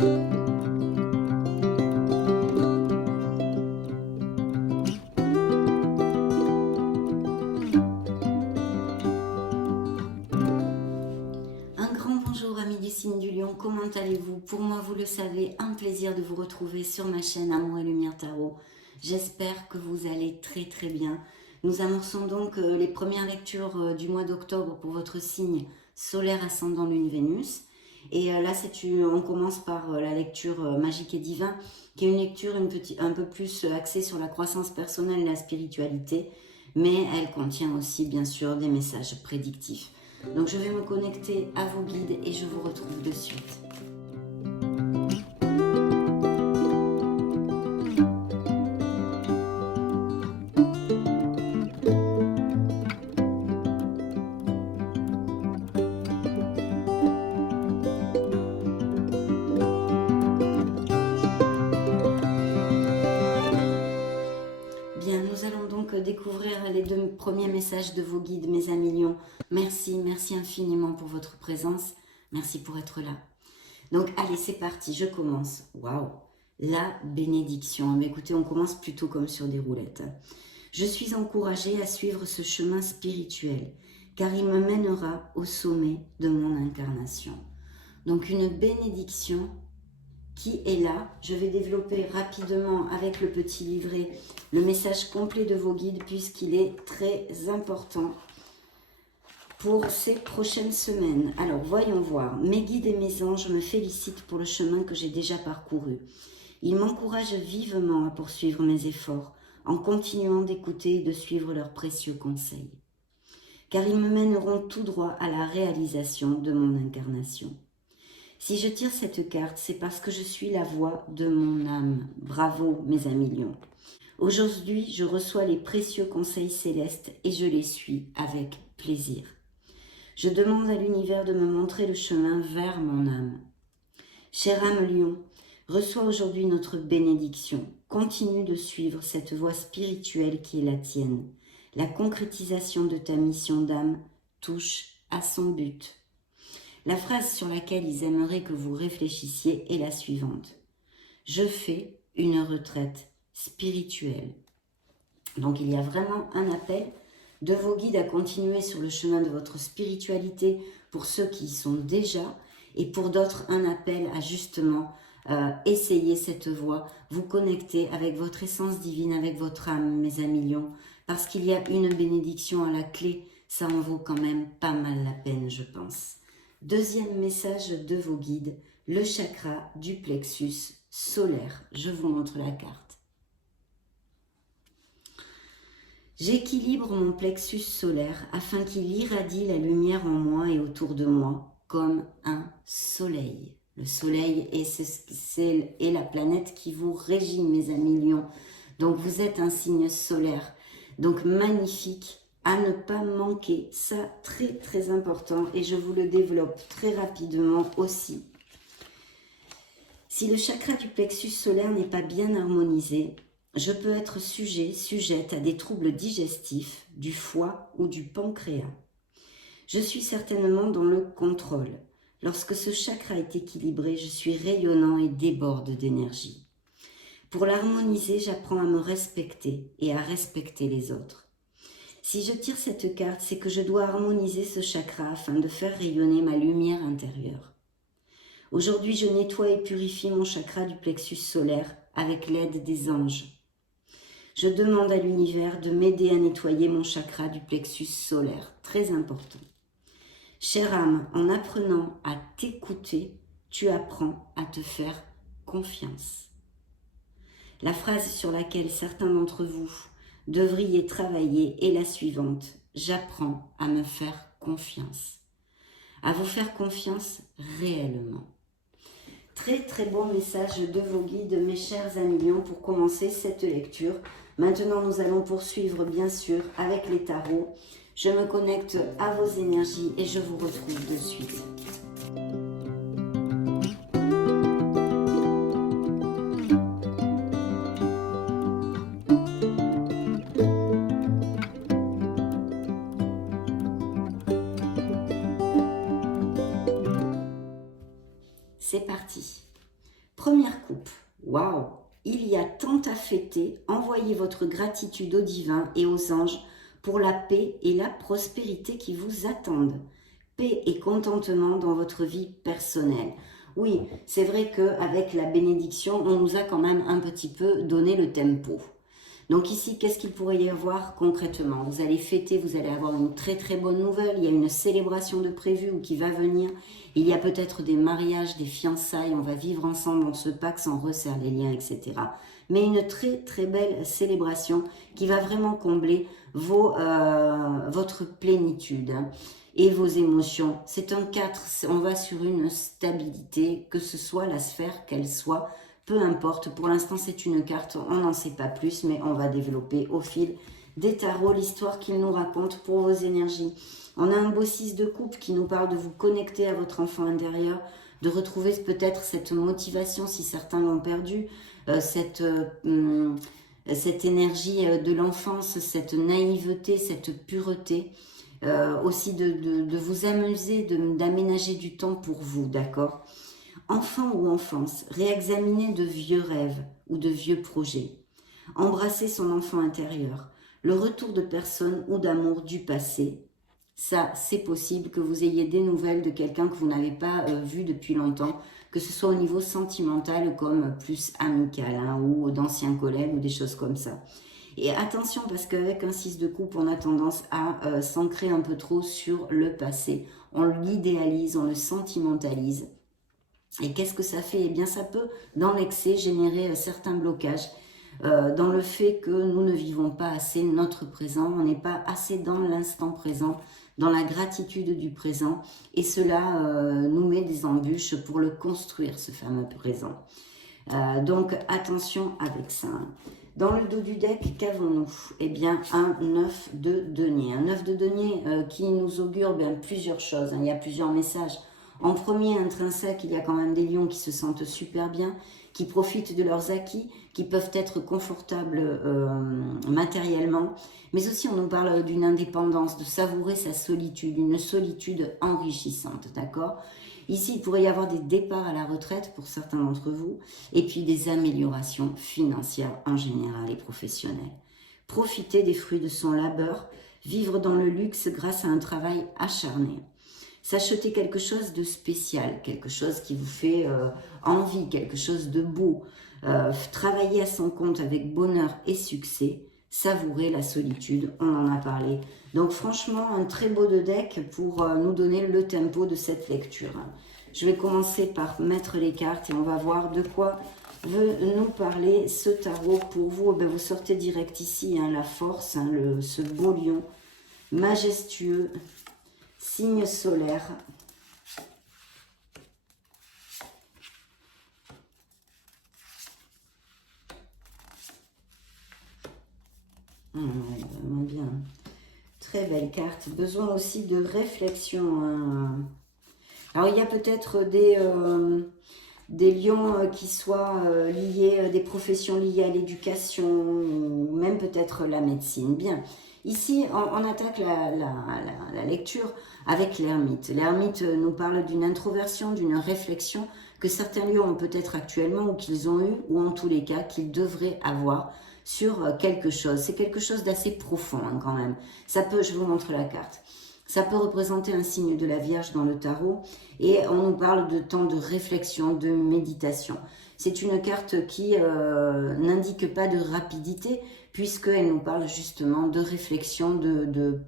Un grand bonjour amis du signe du lion, comment allez-vous? Pour moi, vous le savez, un plaisir de vous retrouver sur ma chaîne Amour et Lumière Tarot. J'espère que vous allez très très bien. Nous amorçons donc les premières lectures du mois d'octobre pour votre signe solaire ascendant Lune Vénus. Et là, on commence par la lecture magique et divin, qui est une lecture un peu plus axée sur la croissance personnelle et la spiritualité, mais elle contient aussi bien sûr des messages prédictifs. Donc je vais me connecter à vos guides et je vous retrouve de suite. Bien, nous allons donc découvrir les deux premiers messages de vos guides, mes amis lions. Merci, merci infiniment pour votre présence. Merci pour être là. Donc, allez, c'est parti, je commence. Waouh, la bénédiction. Mais écoutez, on commence plutôt comme sur des roulettes. Je suis encouragée à suivre ce chemin spirituel, car il me mènera au sommet de mon incarnation. Donc, une bénédiction qui est là. Je vais développer rapidement avec le petit livret le message complet de vos guides puisqu'il est très important pour ces prochaines semaines. Alors, voyons voir. Mes guides et mes anges me félicitent pour le chemin que j'ai déjà parcouru. Ils m'encouragent vivement à poursuivre mes efforts en continuant d'écouter et de suivre leurs précieux conseils. Car ils me mèneront tout droit à la réalisation de mon incarnation. Si je tire cette carte, c'est parce que je suis la voix de mon âme. Bravo, mes amis lions. Aujourd'hui, je reçois les précieux conseils célestes et je les suis avec plaisir. Je demande à l'univers de me montrer le chemin vers mon âme. Chère âme lion, reçois aujourd'hui notre bénédiction. Continue de suivre cette voie spirituelle qui est la tienne. La concrétisation de ta mission d'âme touche à son but. La phrase sur laquelle ils aimeraient que vous réfléchissiez est la suivante. Je fais une retraite spirituelle. Donc il y a vraiment un appel de vos guides à continuer sur le chemin de votre spiritualité pour ceux qui y sont déjà et pour d'autres un appel à justement essayer cette voie, vous connecter avec votre essence divine, avec votre âme, mes amis lions, parce qu'il y a une bénédiction à la clé, ça en vaut quand même pas mal la peine, je pense. Deuxième message de vos guides, le chakra du plexus solaire. Je vous montre la carte. J'équilibre mon plexus solaire afin qu'il irradie la lumière en moi et autour de moi comme un soleil. Le soleil est la planète qui vous régit, mes amis lions. Donc vous êtes un signe solaire. Donc magnifique. À ne pas manquer, ça très très important et je vous le développe très rapidement aussi. Si le chakra du plexus solaire n'est pas bien harmonisé, je peux être sujette à des troubles digestifs du foie ou du pancréas. Je suis certainement dans le contrôle. Lorsque ce chakra est équilibré, je suis rayonnant et déborde d'énergie. Pour l'harmoniser, j'apprends à me respecter et à respecter les autres. Si je tire cette carte, c'est que je dois harmoniser ce chakra afin de faire rayonner ma lumière intérieure. Aujourd'hui, je nettoie et purifie mon chakra du plexus solaire avec l'aide des anges. Je demande à l'univers de m'aider à nettoyer mon chakra du plexus solaire, très important. Chère âme, en apprenant à t'écouter, tu apprends à te faire confiance. La phrase sur laquelle certains d'entre vous devriez travailler est la suivante. J'apprends à me faire confiance. À vous faire confiance réellement. Très très bon message de vos guides, mes chers amis lions, pour commencer cette lecture. Maintenant, nous allons poursuivre bien sûr avec les tarots. Je me connecte à vos énergies et je vous retrouve de suite. C'est parti. Première coupe, waouh! Il y a tant à fêter, envoyez votre gratitude au divin et aux anges pour la paix et la prospérité qui vous attendent. Paix et contentement dans votre vie personnelle. Oui, c'est vrai qu'avec la bénédiction, on nous a quand même un petit peu donné le tempo. Donc ici, qu'est-ce qu'il pourrait y avoir concrètement? Vous allez fêter, vous allez avoir une très très bonne nouvelle, il y a une célébration de prévu ou qui va venir. Il y a peut-être des mariages, des fiançailles, on va vivre ensemble, on se paxe, on resserre les liens, etc. Mais une très très belle célébration qui va vraiment combler votre plénitude et vos émotions. C'est un 4, on va sur une stabilité, que ce soit la sphère qu'elle soit, peu importe. Pour l'instant, c'est une carte, on n'en sait pas plus, mais on va développer au fil des tarots l'histoire qu'ils nous racontent pour vos énergies. On a un beau 6 de coupe qui nous parle de vous connecter à votre enfant intérieur, de retrouver peut-être cette motivation si certains l'ont perdu, cette énergie de l'enfance, cette naïveté, cette pureté. Aussi de vous amuser, d'aménager du temps pour vous, d'accord? Enfant ou enfance, réexaminer de vieux rêves ou de vieux projets. Embrasser son enfant intérieur. Le retour de personnes ou d'amour du passé. Ça, c'est possible que vous ayez des nouvelles de quelqu'un que vous n'avez pas vu depuis longtemps, que ce soit au niveau sentimental comme plus amical, hein, ou d'anciens collègues ou des choses comme ça. Et attention, parce qu'avec un 6 de coupe, on a tendance à s'ancrer un peu trop sur le passé. On l'idéalise, on le sentimentalise. Et qu'est-ce que ça fait? Eh bien, ça peut, dans l'excès, générer certains blocages, dans le fait que nous ne vivons pas assez notre présent, on n'est pas assez dans l'instant présent, dans la gratitude du présent, et cela nous met des embûches pour le construire, ce fameux présent. Donc, attention avec ça. Dans le dos du deck, qu'avons-nous? Eh bien, un 9 de denier. Un 9 de denier qui nous augure bien plusieurs choses, hein. Il y a plusieurs messages. En premier, intrinsèque, il y a quand même des lions qui se sentent super bien, qui profitent de leurs acquis, qui peuvent être confortables matériellement. Mais aussi, on nous parle d'une indépendance, de savourer sa solitude, une solitude enrichissante, d'accord? Ici, il pourrait y avoir des départs à la retraite pour certains d'entre vous, et puis des améliorations financières en général et professionnelles. Profiter des fruits de son labeur, vivre dans le luxe grâce à un travail acharné. S'acheter quelque chose de spécial, quelque chose qui vous fait envie, quelque chose de beau. Travailler à son compte avec bonheur et succès. Savourer la solitude, on en a parlé. Donc franchement, un très beau de deck pour nous donner le tempo de cette lecture. Je vais commencer par mettre les cartes et on va voir de quoi veut nous parler ce tarot pour vous. Ben, vous sortez direct ici, hein, la force, hein, ce beau lion majestueux, signe solaire. Vraiment bien. Très belle carte. Besoin aussi de réflexion. Hein. Alors, il y a peut-être des lions qui soient liés, des professions liées à l'éducation, ou même peut-être la médecine. Bien. Ici, on attaque la lecture avec l'ermite. L'ermite nous parle d'une introversion, d'une réflexion que certains lions ont peut-être actuellement ou qu'ils ont eu, ou en tous les cas qu'ils devraient avoir sur quelque chose. C'est quelque chose d'assez profond hein, quand même. Ça peut, je vous montre la carte. Ça peut représenter un signe de la Vierge dans le tarot et on nous parle de temps de réflexion, de méditation. C'est une carte qui n'indique pas de rapidité puisqu'elle nous parle justement de réflexion,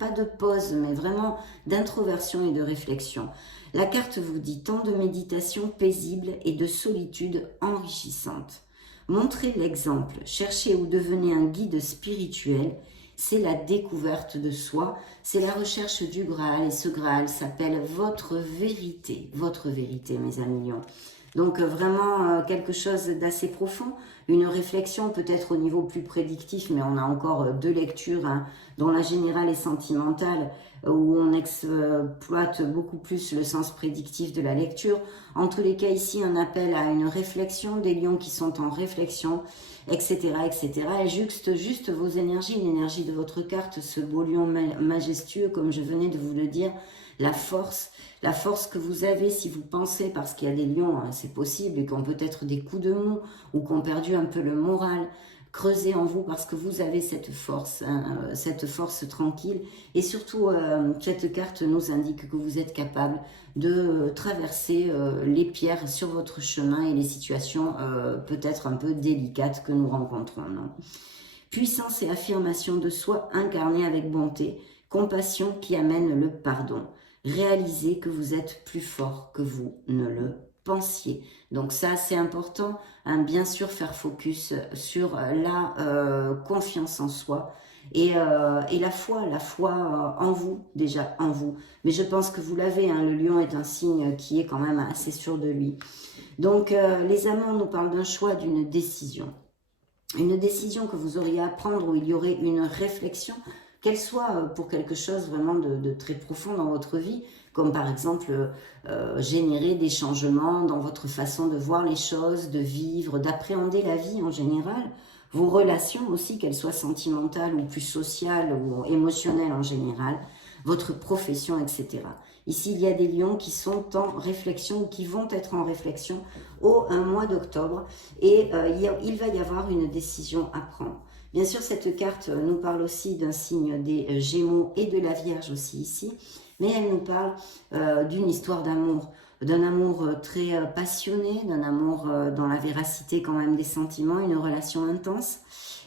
pas de pause, mais vraiment d'introversion et de réflexion. La carte vous dit temps de méditation paisible et de solitude enrichissante. Montrez l'exemple, cherchez ou devenez un guide spirituel. C'est la découverte de soi, c'est la recherche du Graal et ce Graal s'appelle votre vérité, mes amis lions. Donc vraiment quelque chose d'assez profond, une réflexion peut-être au niveau plus prédictif, mais on a encore deux lectures, hein, dont la générale est sentimentale, où on exploite beaucoup plus le sens prédictif de la lecture. En tous les cas, ici, un appel à une réflexion, des lions qui sont en réflexion, etc., etc. Et juxte juste vos énergies, l'énergie de votre carte, ce beau lion majestueux, comme je venais de vous le dire, la force que vous avez si vous pensez, parce qu'il y a des lions, hein, c'est possible, et qui ont peut-être des coups de mou, ou qui ont perdu un peu le moral. Creusez en vous parce que vous avez cette force tranquille. Et surtout, cette carte nous indique que vous êtes capable de traverser les pierres sur votre chemin et les situations peut-être un peu délicates que nous rencontrons. Non? Puissance et affirmation de soi incarnée avec bonté, compassion qui amène le pardon. Réalisez que vous êtes plus fort que vous ne le pensiez. Donc ça, c'est important, hein, bien sûr, faire focus sur la confiance en soi et la foi en vous, déjà en vous. Mais je pense que vous l'avez, hein, le lion est un signe qui est quand même assez sûr de lui. Donc les amants nous parlent d'un choix, d'une décision. Une décision que vous auriez à prendre où il y aurait une réflexion, qu'elle soit pour quelque chose vraiment de très profond dans votre vie, comme par exemple générer des changements dans votre façon de voir les choses, de vivre, d'appréhender la vie en général, vos relations aussi, qu'elles soient sentimentales ou plus sociales ou émotionnelles en général, votre profession, etc. Ici, il y a des lions qui sont en réflexion ou qui vont être en réflexion au mois d'octobre et il va y avoir une décision à prendre. Bien sûr, cette carte nous parle aussi d'un signe des Gémeaux et de la Vierge aussi ici, mais elle nous parle d'une histoire d'amour, d'un amour très passionné, d'un amour dans la véracité quand même des sentiments, une relation intense.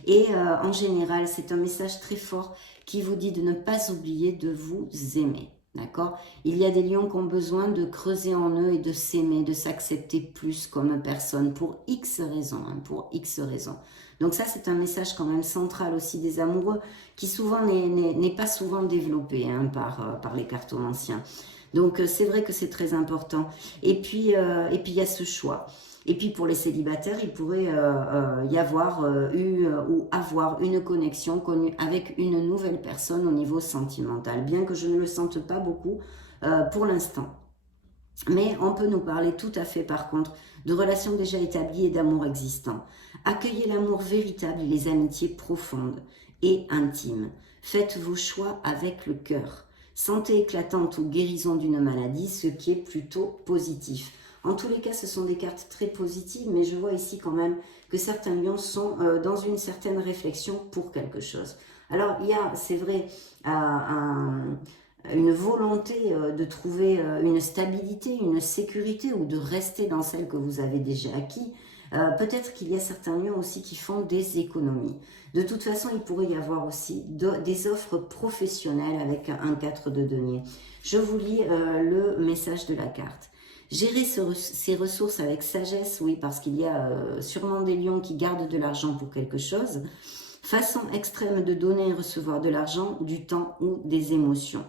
Et en général, c'est un message très fort qui vous dit de ne pas oublier de vous aimer. D'accord? Il y a des lions qui ont besoin de creuser en eux et de s'aimer, de s'accepter plus comme personne pour X raisons, hein, pour X raisons. Donc ça, c'est un message quand même central aussi des amoureux qui souvent n'est pas souvent développé hein, par les cartomanciens. Donc c'est vrai que c'est très important. Et puis il y a ce choix. Et puis pour les célibataires, il pourrait y avoir ou avoir une connexion connue avec une nouvelle personne au niveau sentimental, bien que je ne le sente pas beaucoup pour l'instant. Mais on peut nous parler tout à fait par contre de relations déjà établies et d'amour existant. Accueillez l'amour véritable et les amitiés profondes et intimes. Faites vos choix avec le cœur. Santé éclatante ou guérison d'une maladie, ce qui est plutôt positif. En tous les cas, ce sont des cartes très positives, mais je vois ici quand même que certains lions sont dans une certaine réflexion pour quelque chose. Alors, il y a, c'est vrai, une volonté de trouver une stabilité, une sécurité ou de rester dans celle que vous avez déjà acquis. Peut-être qu'il y a certains lions aussi qui font des économies. De toute façon, il pourrait y avoir aussi des offres professionnelles avec un 4 de denier. Je vous lis le message de la carte. Gérer ses ressources avec sagesse, oui, parce qu'il y a sûrement des lions qui gardent de l'argent pour quelque chose. Façon extrême de donner et recevoir de l'argent, du temps ou des émotions.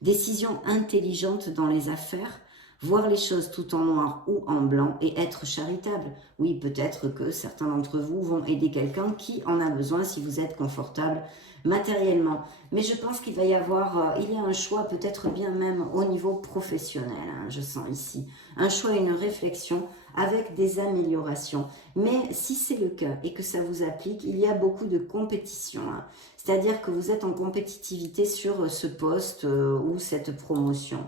Décision intelligente dans les affaires, voir les choses tout en noir ou en blanc et être charitable. Oui, peut-être que certains d'entre vous vont aider quelqu'un qui en a besoin si vous êtes confortable matériellement. Mais je pense qu'il va y avoir, il y a un choix peut-être bien même au niveau professionnel, hein, je sens ici. Un choix et une réflexion avec des améliorations. Mais si c'est le cas et que ça vous applique, il y a beaucoup de compétition. Hein. C'est-à-dire que vous êtes en compétitivité sur ce poste ou cette promotion.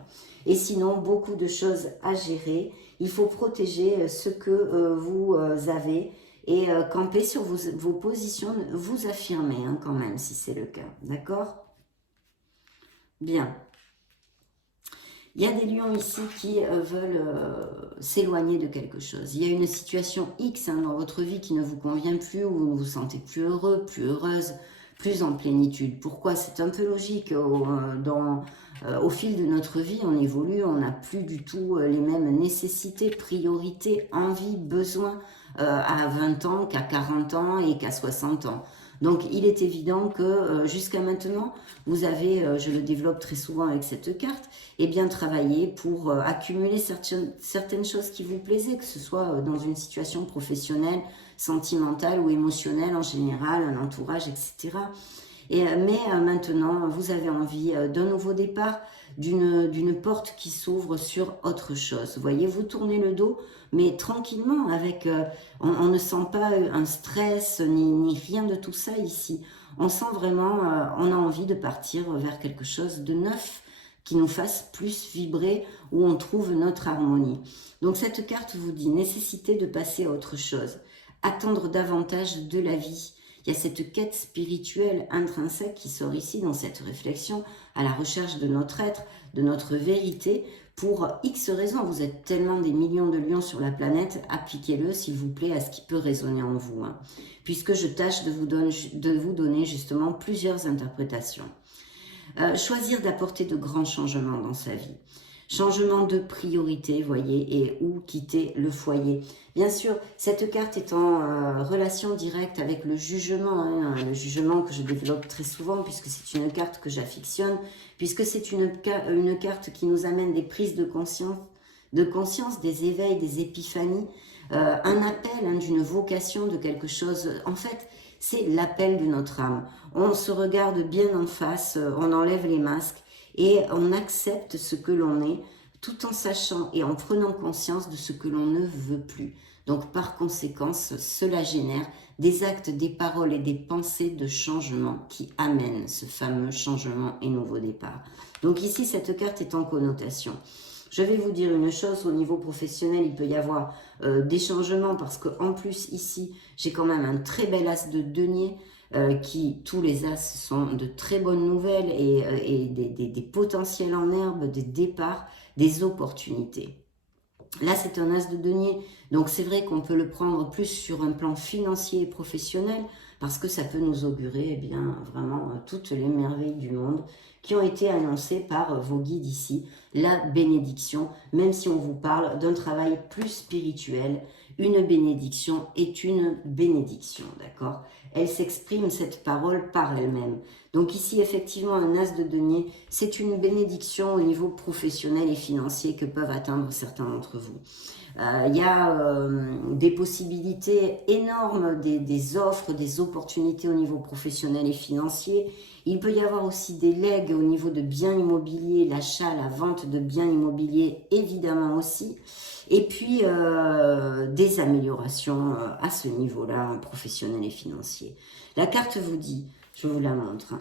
Et sinon, beaucoup de choses à gérer. Il faut protéger ce que vous avez et camper sur vos positions, vous affirmer hein, quand même si c'est le cas. D'accord? Bien. Il y a des lions ici qui veulent s'éloigner de quelque chose. Il y a une situation X hein, dans votre vie qui ne vous convient plus, où vous vous sentez plus heureux, plus heureuse, plus en plénitude. Pourquoi? C'est un peu logique. Au fil de notre vie, on évolue, on n'a plus du tout les mêmes nécessités, priorités, envies, besoins à 20 ans qu'à 40 ans et qu'à 60 ans. Donc, il est évident que jusqu'à maintenant, vous avez, je le développe très souvent avec cette carte, et bien travaillé pour accumuler certaines choses qui vous plaisaient, que ce soit dans une situation professionnelle, sentimentale ou émotionnelle en général, un entourage, etc. Mais maintenant, vous avez envie d'un nouveau départ, d'une porte qui s'ouvre sur autre chose. Vous voyez, vous tournez le dos, mais tranquillement, avec, on ne sent pas un stress, ni rien de tout ça ici. On sent vraiment, on a envie de partir vers quelque chose de neuf, qui nous fasse plus vibrer, où on trouve notre harmonie. Donc cette carte vous dit nécessité de passer à autre chose, attendre davantage de la vie. Il y a cette quête spirituelle intrinsèque qui sort ici dans cette réflexion à la recherche de notre être, de notre vérité. Pour X raisons, vous êtes tellement des millions de lions sur la planète, appliquez-le s'il vous plaît à ce qui peut résonner en vous. Puisque je tâche de vous donner justement plusieurs interprétations. Choisir d'apporter de grands changements dans sa vie. Changement de priorité, voyez, et ou quitter le foyer. Bien sûr, cette carte est en relation directe avec le jugement, le jugement que je développe très souvent puisque c'est une carte que j'affectionne, puisque c'est une carte qui nous amène des prises de conscience, des éveils, des épiphanies, un appel d'une vocation, de quelque chose. En fait, c'est l'appel de notre âme. On se regarde bien en face, on enlève les masques, et on accepte ce que l'on est tout en sachant et en prenant conscience de ce que l'on ne veut plus. Donc par conséquent, cela génère des actes, des paroles et des pensées de changement qui amènent ce fameux changement et nouveau départ. Donc ici, cette carte est en connotation. Je vais vous dire une chose, au niveau professionnel, il peut y avoir des changements parce qu'en plus ici, j'ai quand même un très bel as de denier. Tous les as sont de très bonnes nouvelles et des potentiels en herbe, des départs, des opportunités. Là, c'est un as de denier, donc c'est vrai qu'on peut le prendre plus sur un plan financier et professionnel parce que ça peut nous augurer vraiment toutes les merveilles du monde qui ont été annoncées par vos guides ici. La bénédiction, même si on vous parle d'un travail plus spirituel, une bénédiction est une bénédiction, d'accord? Elle s'exprime, cette parole, par elle-même. Donc ici, effectivement, un as de denier, c'est une bénédiction au niveau professionnel et financier que peuvent atteindre certains d'entre vous. Il y a des possibilités énormes, des offres, des opportunités au niveau professionnel et financier. Il peut y avoir aussi des legs au niveau de biens immobiliers, l'achat, la vente de biens immobiliers, évidemment aussi. Et puis, des améliorations à ce niveau-là, professionnel et financier. La carte vous dit, je vous la montre,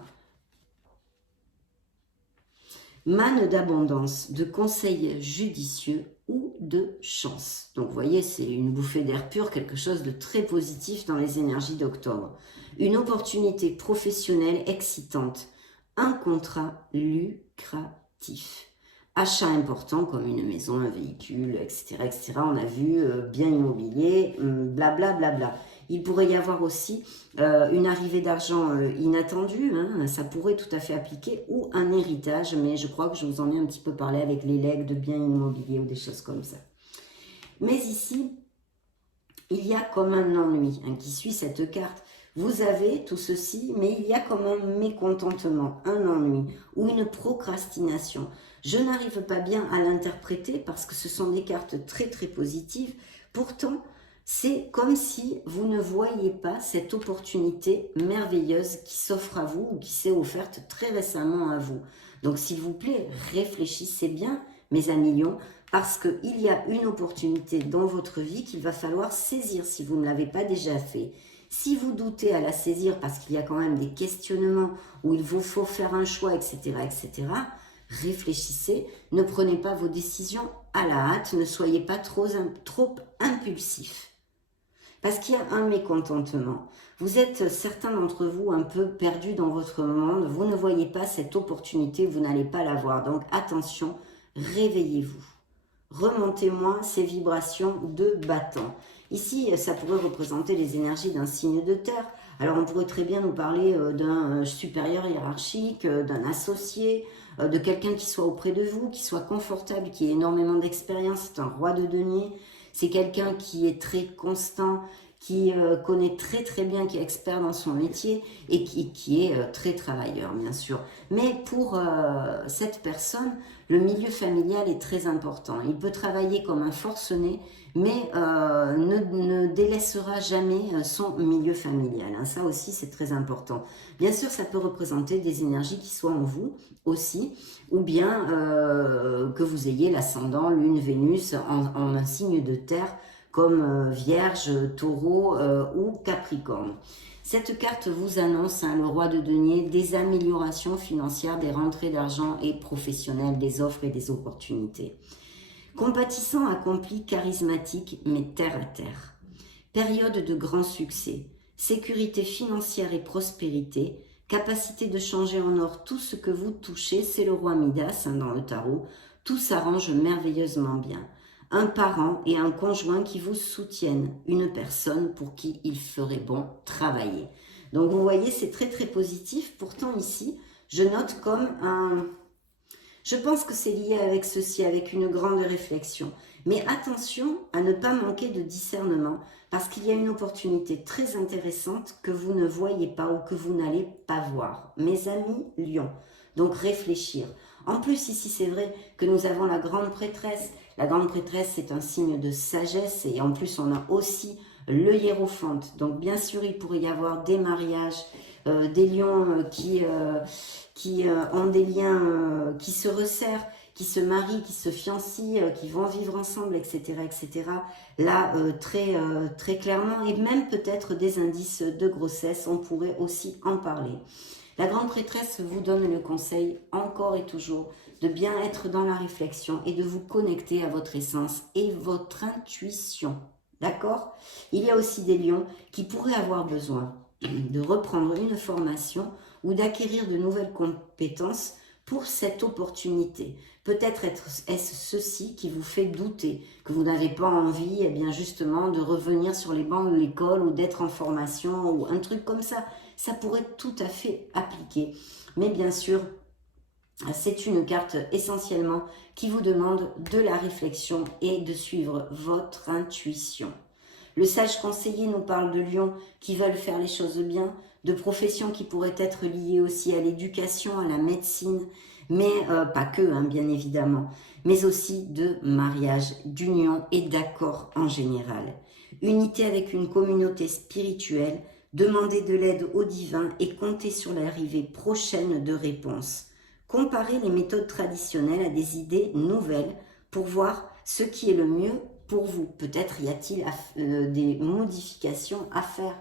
manne d'abondance, de conseils judicieux ou de chance. Donc, vous voyez, c'est une bouffée d'air pur, quelque chose de très positif dans les énergies d'octobre. Une opportunité professionnelle excitante, un contrat lucratif. Achat important comme une maison, un véhicule, etc. etc. On a vu bien immobilier, blablabla. Bla, bla. Il pourrait y avoir aussi une arrivée d'argent inattendue, ça pourrait tout à fait appliquer, ou un héritage, mais je crois que je vous en ai un petit peu parlé avec les legs de biens immobiliers ou des choses comme ça. Mais ici, il y a comme un ennui qui suit cette carte. Vous avez tout ceci, mais il y a comme un mécontentement, un ennui ou une procrastination. Je n'arrive pas bien à l'interpréter parce que ce sont des cartes très très positives. Pourtant, c'est comme si vous ne voyez pas cette opportunité merveilleuse qui s'offre à vous ou qui s'est offerte très récemment à vous. Donc s'il vous plaît, réfléchissez bien, mes amis lions, parce qu'il y a une opportunité dans votre vie qu'il va falloir saisir si vous ne l'avez pas déjà fait. Si vous doutez à la saisir parce qu'il y a quand même des questionnements où il vous faut faire un choix, etc., etc., réfléchissez, ne prenez pas vos décisions à la hâte, ne soyez pas trop impulsif. Parce qu'il y a un mécontentement. Vous êtes, certains d'entre vous, un peu perdus dans votre monde, vous ne voyez pas cette opportunité, vous n'allez pas la voir. Donc attention, réveillez-vous. Remontez-moi ces vibrations de bâton. Ici, ça pourrait représenter les énergies d'un signe de terre. Alors, on pourrait très bien nous parler d'un supérieur hiérarchique, d'un associé, de quelqu'un qui soit auprès de vous, qui soit confortable, qui ait énormément d'expérience. C'est un roi de denier. C'est quelqu'un qui est très constant, qui connaît très très bien, qui est expert dans son métier et qui est très travailleur, bien sûr. Mais pour cette personne, le milieu familial est très important. Il peut travailler comme un forcené, mais ne délaissera jamais son milieu familial. Hein. Ça aussi, c'est très important. Bien sûr, ça peut représenter des énergies qui soient en vous aussi, ou bien que vous ayez l'ascendant, lune, Vénus en un signe de terre, comme Vierge, Taureau ou Capricorne. Cette carte vous annonce, hein, le roi de denier, des améliorations financières, des rentrées d'argent et professionnelles, des offres et des opportunités. Compatissant, accompli, charismatique, mais terre à terre. Période de grand succès, sécurité financière et prospérité, capacité de changer en or tout ce que vous touchez, c'est le roi Midas, hein, dans le tarot, tout s'arrange merveilleusement bien. Un parent et un conjoint qui vous soutiennent, une personne pour qui il ferait bon travailler. Donc vous voyez, c'est très très positif. Pourtant ici, je note comme un... Je pense que c'est lié avec ceci, avec une grande réflexion. Mais attention à ne pas manquer de discernement, parce qu'il y a une opportunité très intéressante que vous ne voyez pas ou que vous n'allez pas voir. Mes amis Lion, donc réfléchir. En plus, ici, c'est vrai que nous avons la grande prêtresse. La grande prêtresse, c'est un signe de sagesse et en plus, on a aussi le hiérophante. Donc, bien sûr, il pourrait y avoir des mariages, des lions qui ont des liens, qui se resserrent, qui se marient, qui se fiancent, qui vont vivre ensemble, etc., etc. Là, très clairement, et même peut-être des indices de grossesse, on pourrait aussi en parler. La grande prêtresse vous donne le conseil, encore et toujours, de bien être dans la réflexion et de vous connecter à votre essence et votre intuition. D'accord? Il y a aussi des lions qui pourraient avoir besoin de reprendre une formation ou d'acquérir de nouvelles compétences pour cette opportunité. Peut-être est-ce ceci qui vous fait douter, que vous n'avez pas envie, eh bien justement, de revenir sur les bancs de l'école ou d'être en formation ou un truc comme ça. Ça pourrait tout à fait appliquer. Mais bien sûr, c'est une carte essentiellement qui vous demande de la réflexion et de suivre votre intuition. Le sage conseiller nous parle de lions qui veulent faire les choses bien, de professions qui pourraient être liées aussi à l'éducation, à la médecine, mais pas que, hein, bien évidemment, mais aussi de mariage, d'union et d'accord en général. Unité avec une communauté spirituelle, demander de l'aide au divin et compter sur l'arrivée prochaine de réponses. Comparez les méthodes traditionnelles à des idées nouvelles pour voir ce qui est le mieux pour vous. Peut-être y a-t-il des modifications à faire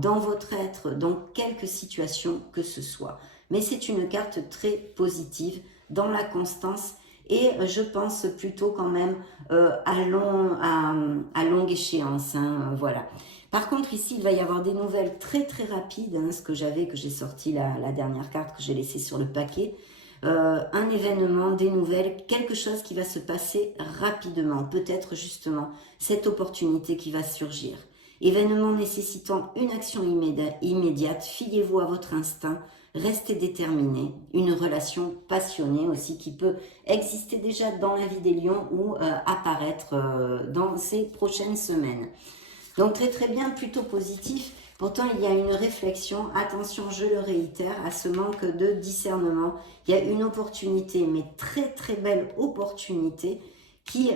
dans votre être, dans quelque situation que ce soit. Mais c'est une carte très positive dans la constance et je pense plutôt quand même à longue échéance. Hein, voilà. Par contre, ici, il va y avoir des nouvelles très très rapides. Hein, ce que j'ai sorti la dernière carte que j'ai laissée sur le paquet. Un événement, des nouvelles, quelque chose qui va se passer rapidement. Peut-être justement cette opportunité qui va surgir. Événement nécessitant une action immédiate, fiez-vous à votre instinct, restez déterminé. Une relation passionnée aussi qui peut exister déjà dans la vie des lions ou apparaître dans ces prochaines semaines. Donc très très bien, plutôt positif. Pourtant, il y a une réflexion, attention, je le réitère, à ce manque de discernement. Il y a une opportunité, mais très très belle opportunité qui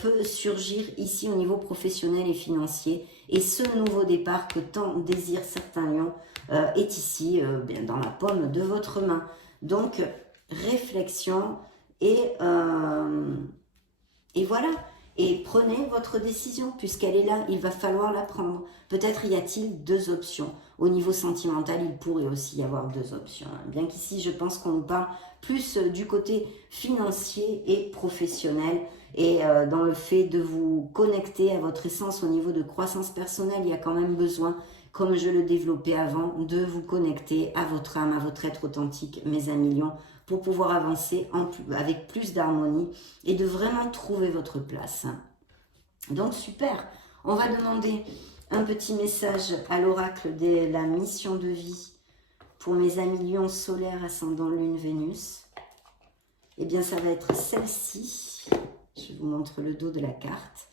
peut surgir ici au niveau professionnel et financier. Et ce nouveau départ que tant désirent certains lions est ici bien dans la paume de votre main. Donc, réflexion et voilà. Et prenez votre décision, puisqu'elle est là, il va falloir la prendre. Peut-être y a-t-il deux options. Au niveau sentimental, il pourrait aussi y avoir deux options. Bien qu'ici, je pense qu'on nous parle plus du côté financier et professionnel. Et dans le fait de vous connecter à votre essence au niveau de croissance personnelle, il y a quand même besoin, comme je le développais avant, de vous connecter à votre âme, à votre être authentique, mes amis lions, pour pouvoir avancer avec plus d'harmonie et de vraiment trouver votre place. Donc super, on va demander un petit message à l'oracle de la mission de vie pour mes amis lions solaires, ascendant lune, Vénus. Eh bien ça va être celle-ci, je vous montre le dos de la carte.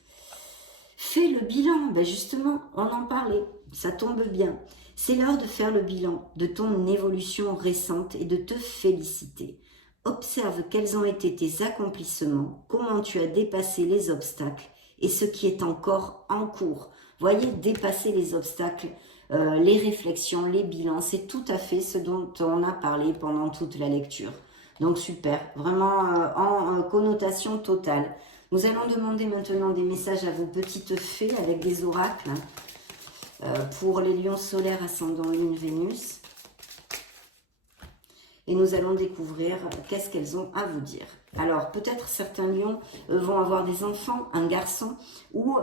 Fais le bilan, ben justement, on en parlait, ça tombe bien. C'est l'heure de faire le bilan de ton évolution récente et de te féliciter. Observe quels ont été tes accomplissements, comment tu as dépassé les obstacles et ce qui est encore en cours. Voyez, dépasser les obstacles, les réflexions, les bilans, c'est tout à fait ce dont on a parlé pendant toute la lecture. Donc super, vraiment en connotation totale. Nous allons demander maintenant des messages à vos petites fées avec des oracles pour les lions solaires ascendant Lune Vénus. Et nous allons découvrir qu'est-ce qu'elles ont à vous dire. Alors, peut-être certains lions vont avoir des enfants, un garçon, ou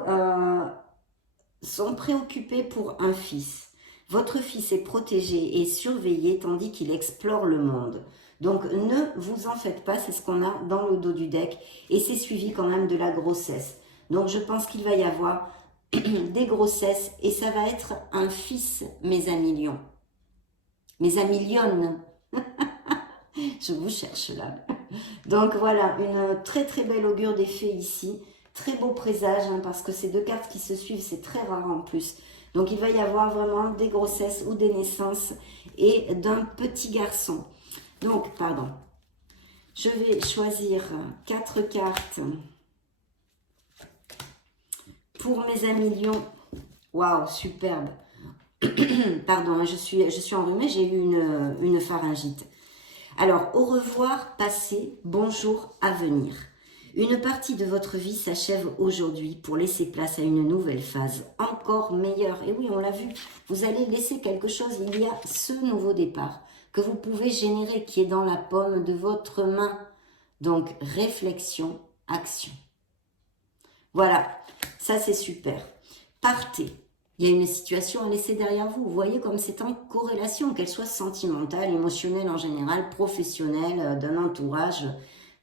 sont préoccupés pour un fils. Votre fils est protégé et surveillé tandis qu'il explore le monde. Donc, ne vous en faites pas, c'est ce qu'on a dans le dos du deck. Et c'est suivi quand même de la grossesse. Donc, je pense qu'il va y avoir des grossesses et ça va être un fils, mes amis lions. Mes amis lionnes. Je vous cherche là. Donc voilà, une très très belle augure des fées ici. Très beau présage, hein, parce que ces deux cartes qui se suivent, c'est très rare en plus. Donc il va y avoir vraiment des grossesses ou des naissances et d'un petit garçon. Donc, pardon, je vais choisir 4 cartes pour mes amis lions. Waouh, superbe. Pardon, hein, je suis enrhumée, j'ai eu une pharyngite. Alors, au revoir passé, bonjour à venir. Une partie de votre vie s'achève aujourd'hui pour laisser place à une nouvelle phase, encore meilleure. Et oui, on l'a vu, vous allez laisser quelque chose, il y a ce nouveau départ que vous pouvez générer, qui est dans la paume de votre main. Donc, réflexion, action. Voilà, ça c'est super. Partez. Il y a une situation à laisser derrière vous. Vous voyez comme c'est en corrélation, qu'elle soit sentimentale, émotionnelle en général, professionnelle, d'un entourage,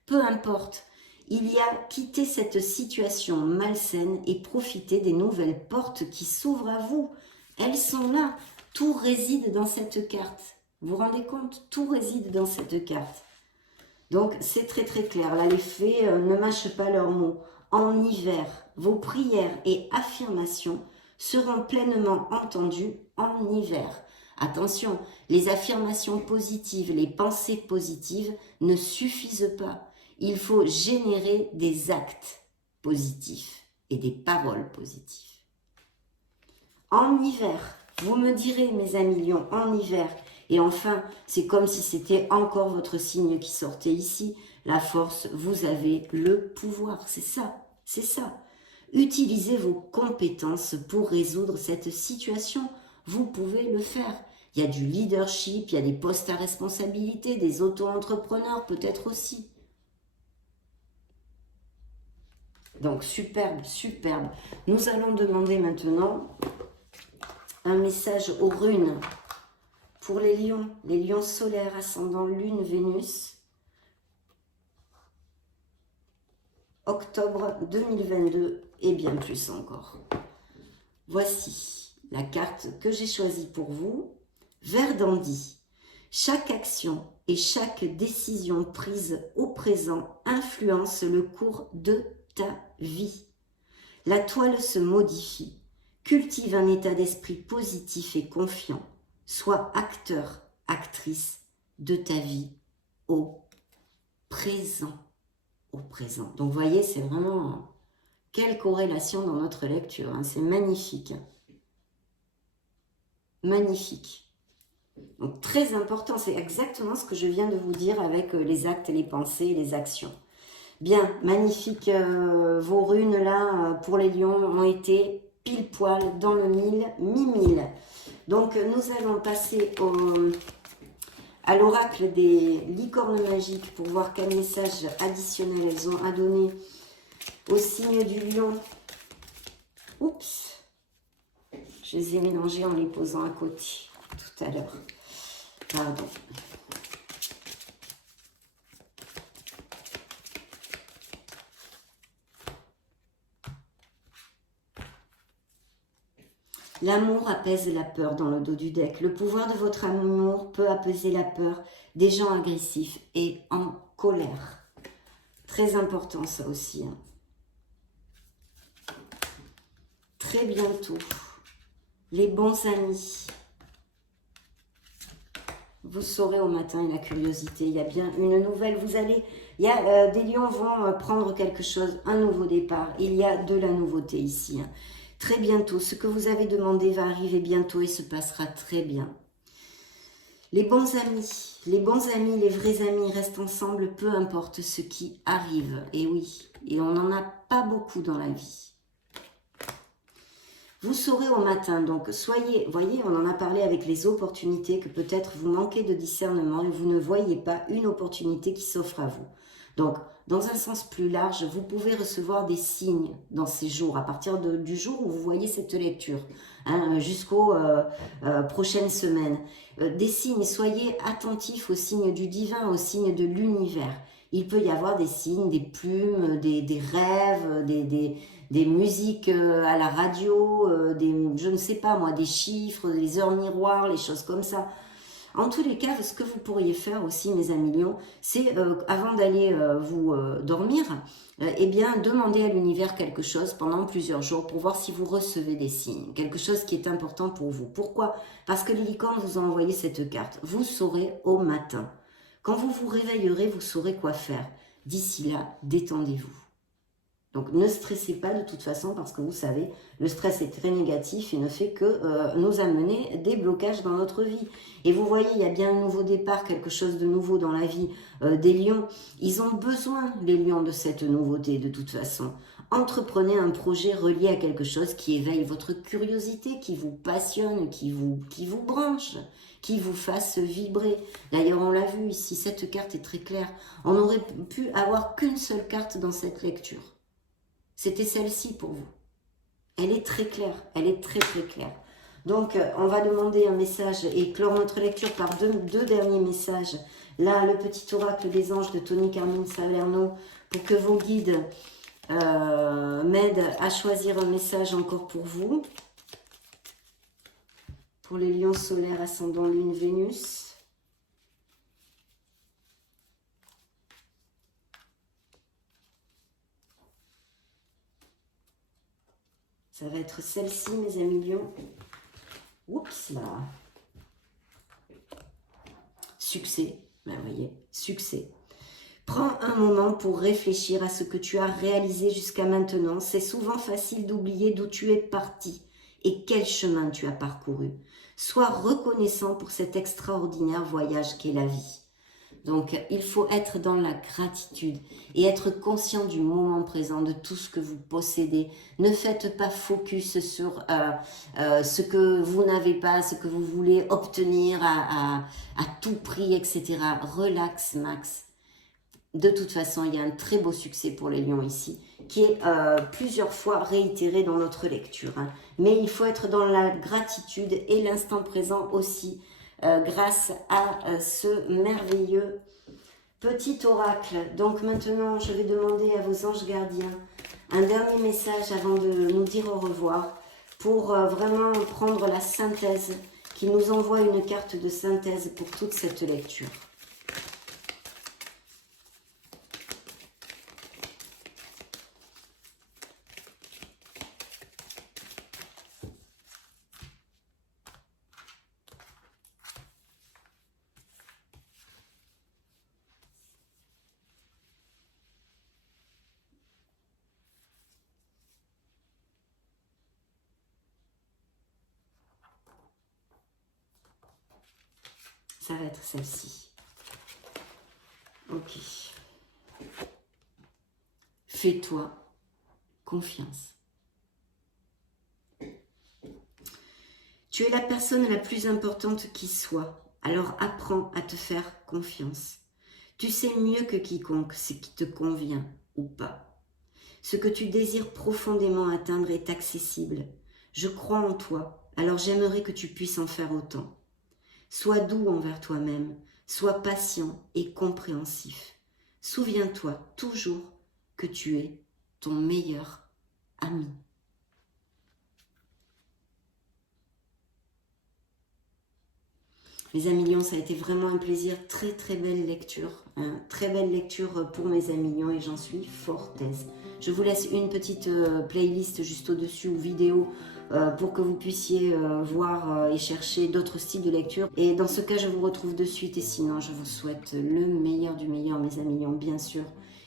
peu importe. Il y a quitté cette situation malsaine et profiter des nouvelles portes qui s'ouvrent à vous. Elles sont là. Tout réside dans cette carte. Vous vous rendez compte? Tout réside dans cette carte. Donc c'est très très clair. Là, les fées ne mâchent pas leurs mots. En hiver, vos prières et affirmations seront pleinement entendues en hiver. Attention, les affirmations positives, les pensées positives ne suffisent pas. Il faut générer des actes positifs et des paroles positives. En hiver, vous me direz, mes amis lions, en hiver. Et enfin, c'est comme si c'était encore votre signe qui sortait ici. La force, vous avez le pouvoir. C'est ça, c'est ça. Utilisez vos compétences pour résoudre cette situation. Vous pouvez le faire. Il y a du leadership, il y a des postes à responsabilité, des auto-entrepreneurs peut-être aussi. Donc superbe, superbe. Nous allons demander maintenant un message aux runes pour les lions solaires ascendant Lune, Vénus. Octobre 2022 et bien plus encore. Voici la carte que j'ai choisie pour vous. Verdandi. Chaque action et chaque décision prise au présent influence le cours de ta vie. La toile se modifie. Cultive un état d'esprit positif et confiant. Sois acteur, actrice de ta vie au présent. Au présent. Donc, vous voyez, c'est vraiment... Quelle corrélation dans notre lecture. Hein. C'est magnifique. Magnifique. Donc, très important. C'est exactement ce que je viens de vous dire avec les actes, les pensées, les actions. Bien, magnifique. Vos runes, là, pour les lions, ont été pile poil dans le mille, mi-mille. Donc, nous allons passer à l'oracle des licornes magiques pour voir quel message additionnel elles ont à donner au signe du lion. Oups, je les ai mélangés en les posant à côté tout à l'heure. Pardon. L'amour apaise la peur dans le dos du deck. Le pouvoir de votre amour peut apaiser la peur des gens agressifs et en colère. Très important ça aussi. Hein. Très bientôt, les bons amis. Vous saurez au matin et la curiosité. Il y a bien une nouvelle. Vous allez Il y a, des lions vont prendre quelque chose, un nouveau départ. Il y a de la nouveauté ici. Hein. Très bientôt, ce que vous avez demandé va arriver bientôt et se passera très bien. Les bons amis, les vrais amis restent ensemble, peu importe ce qui arrive. Et oui, et on n'en a pas beaucoup dans la vie. Vous saurez au matin, donc soyez, voyez, on en a parlé avec les opportunités, que peut-être vous manquez de discernement et vous ne voyez pas une opportunité qui s'offre à vous. Donc, dans un sens plus large, vous pouvez recevoir des signes dans ces jours, à partir du jour où vous voyez cette lecture, hein, jusqu'aux prochaines semaines. Des signes, soyez attentifs aux signes du divin, aux signes de l'univers. Il peut y avoir des signes, des plumes, des rêves, des musiques à la radio, je ne sais pas moi, des chiffres, des heures miroirs, les choses comme ça. En tous les cas, ce que vous pourriez faire aussi, mes amis lions, c'est avant d'aller vous dormir, eh bien, demander à l'univers quelque chose pendant plusieurs jours pour voir si vous recevez des signes, quelque chose qui est important pour vous. Pourquoi? Parce que les licornes vous ont envoyé cette carte. Vous saurez au matin. Quand vous vous réveillerez, vous saurez quoi faire. D'ici là, détendez-vous. Donc ne stressez pas de toute façon parce que vous savez, le stress est très négatif et ne fait que nous amener des blocages dans notre vie. Et vous voyez, il y a bien un nouveau départ, quelque chose de nouveau dans la vie des lions. Ils ont besoin, les lions, de cette nouveauté de toute façon. Entreprenez un projet relié à quelque chose qui éveille votre curiosité, qui vous passionne, qui vous branche, qui vous fasse vibrer. D'ailleurs, on l'a vu ici, cette carte est très claire. On n'aurait pu avoir qu'une seule carte dans cette lecture. C'était celle-ci pour vous. Elle est très claire, elle est très très claire. Donc, on va demander un message et clore notre lecture par deux derniers messages. Là, le petit oracle des anges de Tony Carmine Salerno, pour que vos guides m'aident à choisir un message encore pour vous. Pour les lions solaires, ascendant lune, Vénus. Ça va être celle-ci, mes amis lions. Oups là. Succès. Ben, vous voyez, succès. Prends un moment pour réfléchir à ce que tu as réalisé jusqu'à maintenant. C'est souvent facile d'oublier d'où tu es parti et quel chemin tu as parcouru. Sois reconnaissant pour cet extraordinaire voyage qu'est la vie. Donc, il faut être dans la gratitude et être conscient du moment présent, de tout ce que vous possédez. Ne faites pas focus sur ce que vous n'avez pas, ce que vous voulez obtenir à tout prix, etc. Relax, max. De toute façon, il y a un très beau succès pour les lions ici, qui est plusieurs fois réitéré dans notre lecture. Hein. Mais il faut être dans la gratitude et l'instant présent aussi, grâce à ce merveilleux petit oracle. Donc maintenant, je vais demander à vos anges gardiens un dernier message avant de nous dire au revoir, pour vraiment prendre la synthèse, qui nous envoie une carte de synthèse pour toute cette lecture. Ça va être celle-ci. Ok. Fais-toi confiance. Tu es la personne la plus importante qui soit, alors apprends à te faire confiance. Tu sais mieux que quiconque ce qui te convient ou pas. Ce que tu désires profondément atteindre est accessible. Je crois en toi, alors j'aimerais que tu puisses en faire autant. Sois doux envers toi-même, sois patient et compréhensif. Souviens-toi toujours que tu es ton meilleur ami. Les amis lions, ça a été vraiment un plaisir. Très très belle lecture. Hein. Très belle lecture pour mes amis lions et j'en suis fort aise. Je vous laisse une petite playlist juste au-dessus ou vidéo pour que vous puissiez voir et chercher d'autres styles de lecture. Et dans ce cas, je vous retrouve de suite. Et sinon, je vous souhaite le meilleur du meilleur, mes amis lions, bien sûr.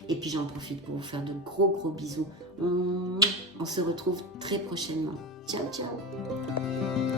Et puis j'en profite pour vous faire de gros bisous. On se retrouve très prochainement. Ciao, ciao.